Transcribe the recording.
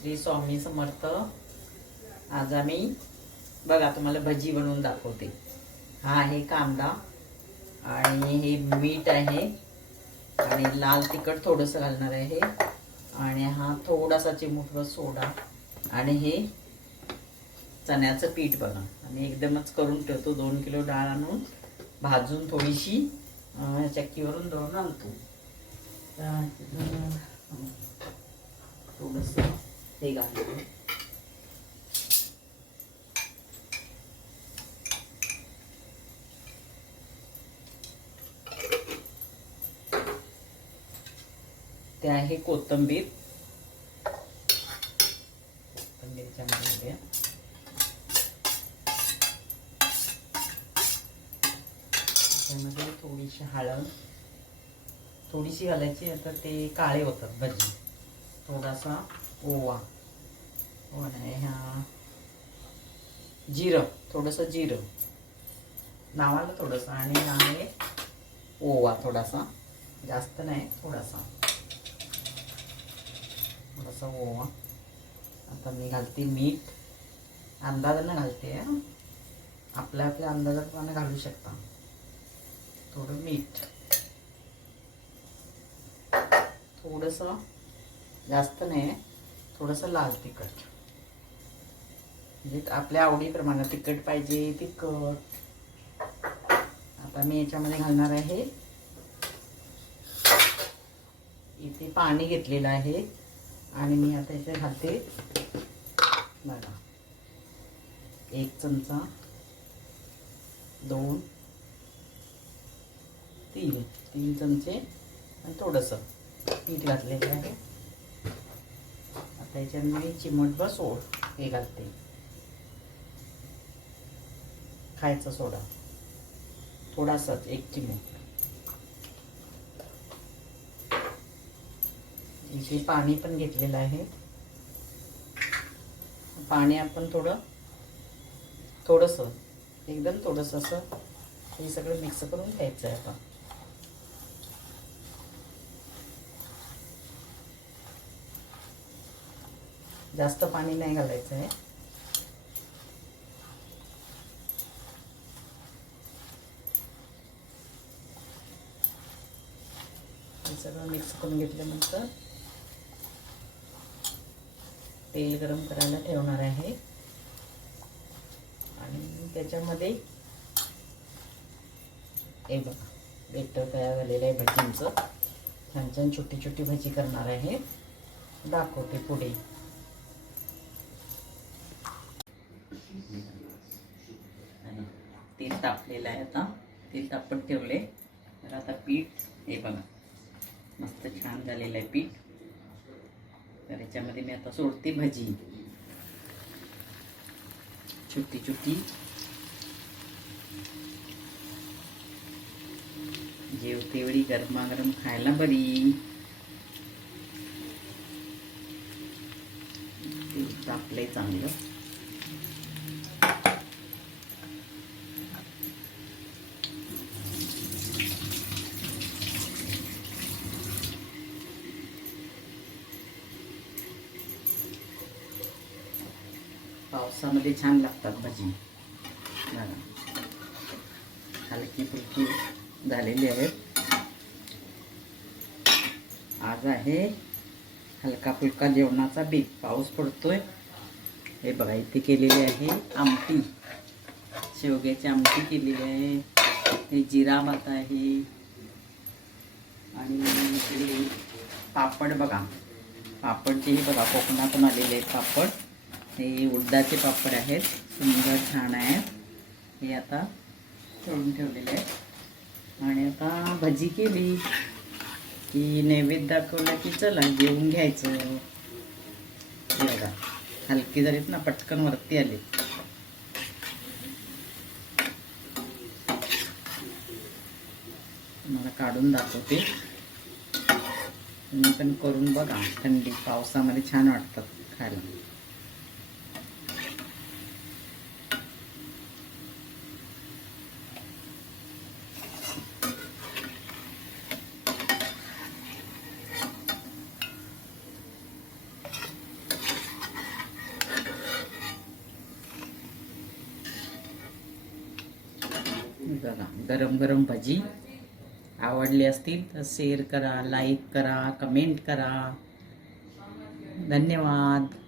श्री स्वामी समर्थ. आज आम्ही बघा तुम्हाला भजी बनवून दाखवते. हा आहे कांदा आणि हे मीठ आहे आणि लाल तिखट थोडंसं घालणार आहे आणि हा थोडासा चिमूटभर सोडा आणि हे चण्याचं पीठ बघा. आणि एकदमच करून ठेवतो. 2 किलो डाळ आणून भाजून थोडीशी चक्कीवरून दळून आणतो. थोडंसं हे घालतो. ते आहे कोथिंबीर. कोथिंबीरच्या मध्ये त्यामध्ये थोडीशी हळद थोडीशी घालायची. आता ते काळे होतात भजी. थोडासा ओवा नाही हा जिरं, थोडंसं जिरं नावाला थोडंसं आणि आहे ओवा थोडासा, जास्त नाही थोडासा ओवा. आता मी घालते मीठ. अंदाजानं घालते. आपल्या अंदाजाप्रमाणे घालू शकता. थोडं मीठ, थोडंसं जास्त नाही, थोडंसं लाल तिखट म्हणजे आपल्या आवडीप्रमाणे तिखट पाहिजे तिखट. आता मी याच्यामध्ये घालणार आहे, इथे पाणी घेतलेलं आहे आणि मी आता इथे घालते बघा 1 चमचा 2 3 चमचे आणि थोडंसं पीठ घातलेलं आहे. आता याच्यामध्ये चिमूटभर हे घालते खायचा सोडा, थोडासाच 1 चिमूट. इथे पाणी पण घेतलेलं आहे. पाणी आपण थोडंसं एकदम थोडंसं असं हे सगळं मिक्स करून घ्यायचं आहे. आता जास्त पाणी नाही घालायचं आहे. हे सगळं मिक्स करून घेतल्यानंतर तेल गरम करायला ठेवणार आहे आणि त्याच्यामध्ये हे बघा बेटर तयार झालेलं आहे भजींचं. छान छान छोटी छोटी भजी करणार आहे. दाखवते पुढे. तेल तापलेलं आहे. आता तेल तापत ठेवले तर आता पीठ हे बघा मस्त छान झालेलं आहे पीठ. तर याच्यामध्ये मी आता सोडते भजी छोटी छोटी. जेवते वेळी गरमागरम खायला बरी. तेल तापलंय चांगलं. पावसामध्ये छान लागतात भजी. हलकी फुलकी झालेली आहेत. आज आहे हलका फुलका जेवणाचा बेत. पाऊस पडतोय. हे बघा इथे केलेली आहे आमटी, शेवग्याची आमटी केलेली आहे. हे जिरा भात आहे आणि पापड बघा. पापडचे हे बघा कोकणातून आलेले आहेत पापड. हे उडदाचे पापड आहेत. सुंदर छान आहेत. हे आता तळून ठेवलेले आहेत आणि आता भजी केली की नैवेद्य दाखवला की चला जेवून घ्यायचं. हे बघा हलकी झालीत ना, पटकन वरती आले. मला काढून दाखवते. तुम्ही पण करून बघा. थंडी पावसामध्ये छान वाटतात खायला. बघा गरम गरम भजी. आवडली असतील तर शेअर करा, लाईक करा, कमेंट करा. धन्यवाद.